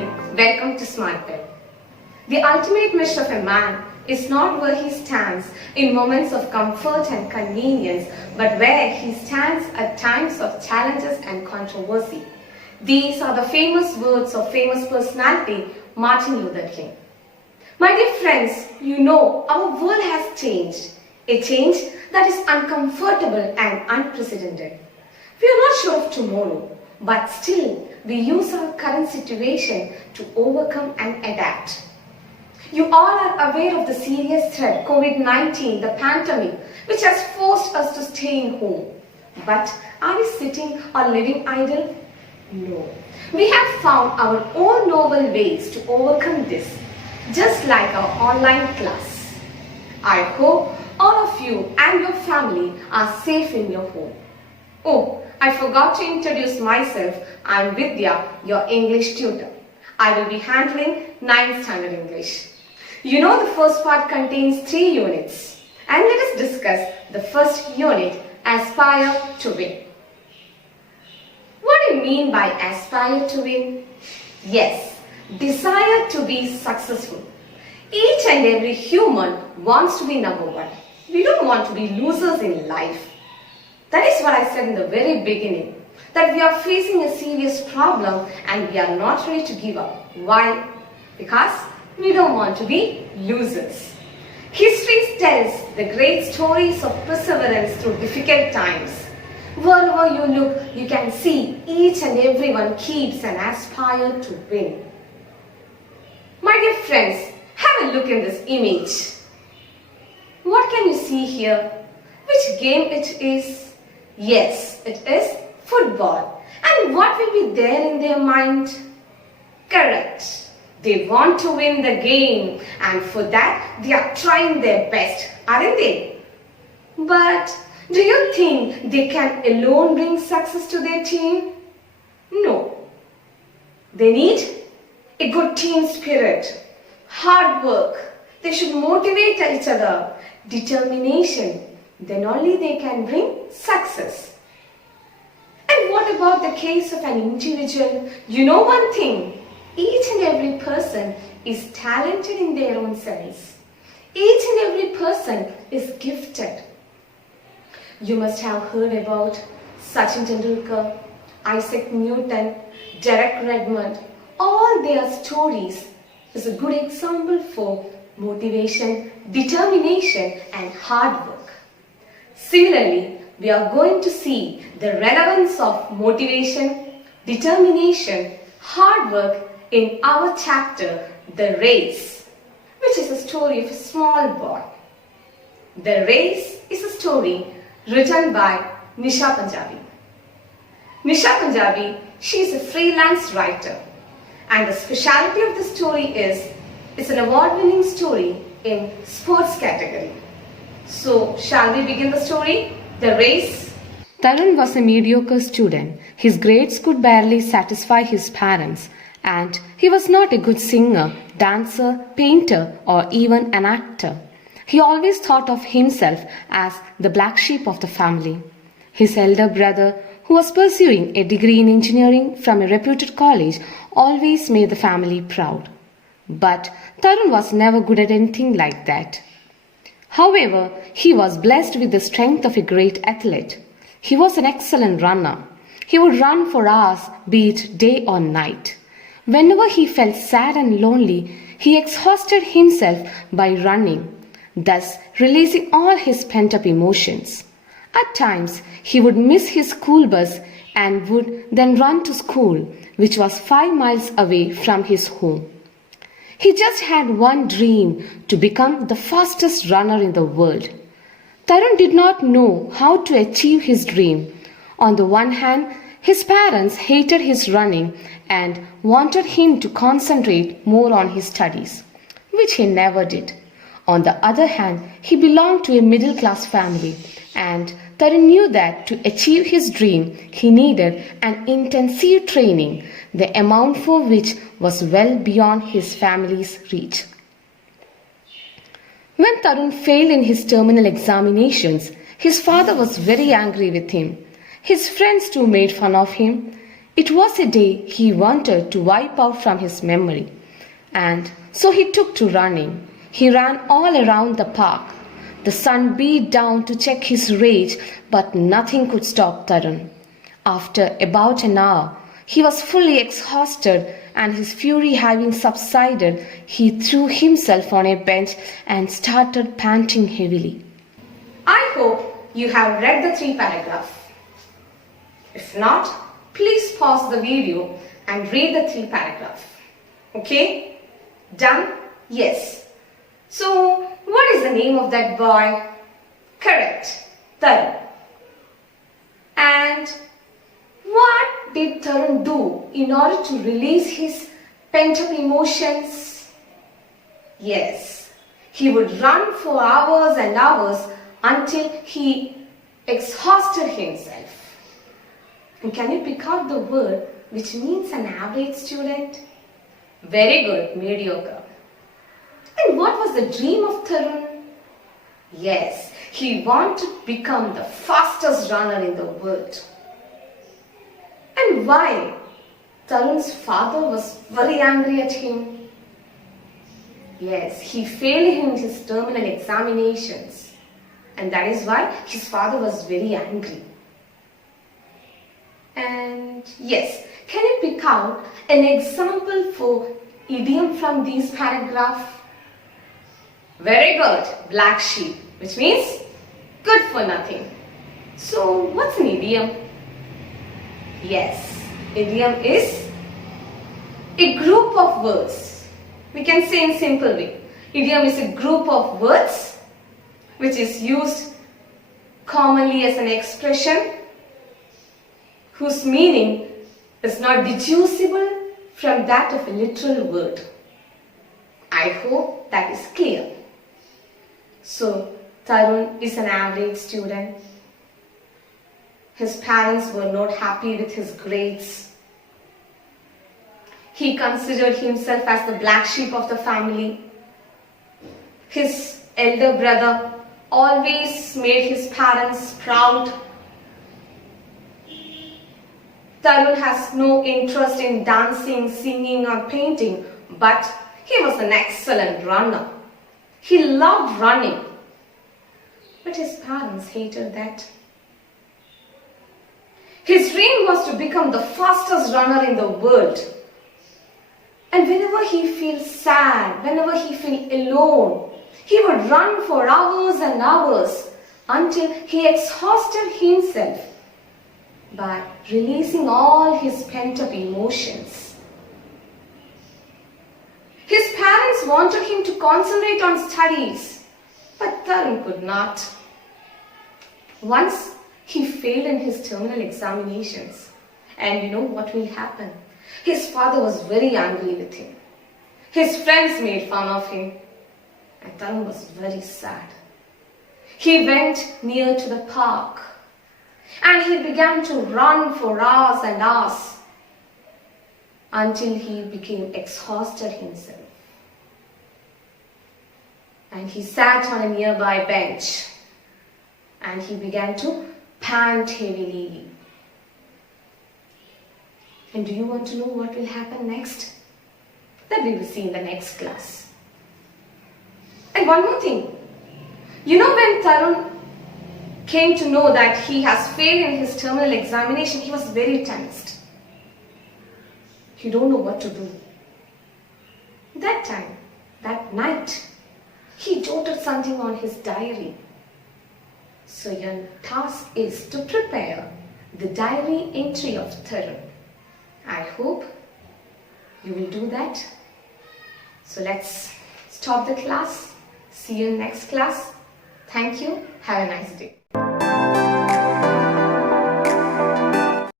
everybody, welcome to SmartBed. The ultimate measure of a man is not where he stands in moments of comfort and convenience, but where he stands at times of challenges and controversy. These are the famous words of famous personality Martin Luther King. My dear friends, you know our world has changed, a change that is uncomfortable and unprecedented. We are not sure of tomorrow, but still we use our current situation to overcome and adapt. You all are aware of the serious threat COVID-19, the pandemic, which has forced us to stay in home. But are we sitting or living idle? No. We have found our own novel ways to overcome this, just like our online class. I hope all of you and your family are safe in your home. Oh, I forgot to introduce myself. I am Vidhya, your English tutor. I will be handling 9th standard English. You know the first part contains 3 units. And let us discuss the first unit, Aspire to Win. What do you mean by aspire to win? Yes, desire to be successful. Each and every human wants to be number one. We don't want to be losers in life. That is what I said in the very beginning, that we are facing a serious problem and we are not ready to give up. Why? Because we don't want to be losers. History tells the great stories of perseverance through difficult times. Wherever you look, you can see each and everyone keeps and aspires to win. My dear friends, have a look in this image. What can you see here? Which game it is? Yes, it is football. And what will be there in their mind? Correct. They want to win the game, and for that they are trying their best, aren't they? But do you think they can alone bring success to their team? No. They need a good team spirit, hard work. They should motivate each other, determination. Then only they can bring success. And what about the case of an individual? You know one thing, each and every person is talented in their own sense. Each and every person is gifted. You must have heard about Sachin Tendulkar, Isaac Newton, Derek Redmond. All their stories is a good example for motivation, determination and hard work. Similarly, we are going to see the relevance of motivation, determination, hard work in our chapter, The Race, which is a story of a small boy. The Race is a story written by Nisha Punjabi. Nisha Punjabi, she is a freelance writer, and the speciality of the story is it's an award-winning story in sports category. So, shall we begin the story? The Race. Tarun was a mediocre student. His grades could barely satisfy his parents, and he was not a good singer, dancer, painter, or even an actor. He always thought of himself as the black sheep of the family. His elder brother, who was pursuing a degree in engineering from a reputed college, always made the family proud. But Tarun was never good at anything like that. However, he was blessed with the strength of a great athlete. He was an excellent runner. He would run for hours, be it day or night. Whenever he felt sad and lonely, he exhausted himself by running, thus releasing all his pent-up emotions. At times, he would miss his school bus and would then run to school, which was 5 miles away from his home. He just had one dream, to become the fastest runner in the world. Tarun did not know how to achieve his dream. On the one hand, his parents hated his running and wanted him to concentrate more on his studies, which he never did. On the other hand, he belonged to a middle-class family, and Tarun knew that to achieve his dream, he needed an intensive training, the amount for which was well beyond his family's reach. When Tarun failed in his terminal examinations, his father was very angry with him. His friends too made fun of him. It was a day he wanted to wipe out from his memory. And so he took to running. He ran all around the park. The sun beat down to check his rage, but nothing could stop Tarun. After about an hour, he was fully exhausted, and his fury having subsided, he threw himself on a bench and started panting heavily. I hope you have read the 3 paragraphs. If not, please pause the video and read the 3 paragraphs. Okay? Done? Yes. So, what is the name of that boy? Correct. Tarun. And what did Tarun do in order to release his pent-up emotions? Yes, he would run for hours and hours until he exhausted himself. And can you pick out the word which means an average student? Very good, mediocre. And what was the dream of Tarun? Yes, he wanted to become the fastest runner in the world. And why? Tarun's father was very angry at him. Yes, he failed in his terminal examinations. And that is why his father was very angry. And yes, can you pick out an example for idiom from these paragraphs? Very good, black sheep, which means good for nothing. So what's an idiom? Yes, idiom is a group of words. We can say in simple way, idiom is a group of words which is used commonly as an expression whose meaning is not deducible from that of a literal word. I hope that is clear. So, Tarun is an average student. His parents were not happy with his grades. He considered himself as the black sheep of the family. His elder brother always made his parents proud. Tarun has no interest in dancing, singing or painting, but he was an excellent runner. He loved running, but his parents hated that. His dream was to become the fastest runner in the world. And whenever he feels sad, whenever he feels alone, he would run for hours and hours until he exhausted himself by releasing all his pent-up emotions. His parents wanted him to concentrate on studies, but Tarun could not. Once he failed in his terminal examinations, and you know what will happen? His father was very angry with him. His friends made fun of him, and Tarun was very sad. He went near to the park, and he began to run for hours and hours until he became exhausted himself. And he sat on a nearby bench and he began to pant heavily. And do you want to know what will happen next? That we will see in the next class. And one more thing. You know, when Tarun came to know that he has failed in his terminal examination, he was very tensed. He don't know what to do. That time, that night, he jotted something on his diary. So your task is to prepare the diary entry of Tarun. I hope you will do that. So let's stop the class. See you in next class. Thank you. Have a nice day.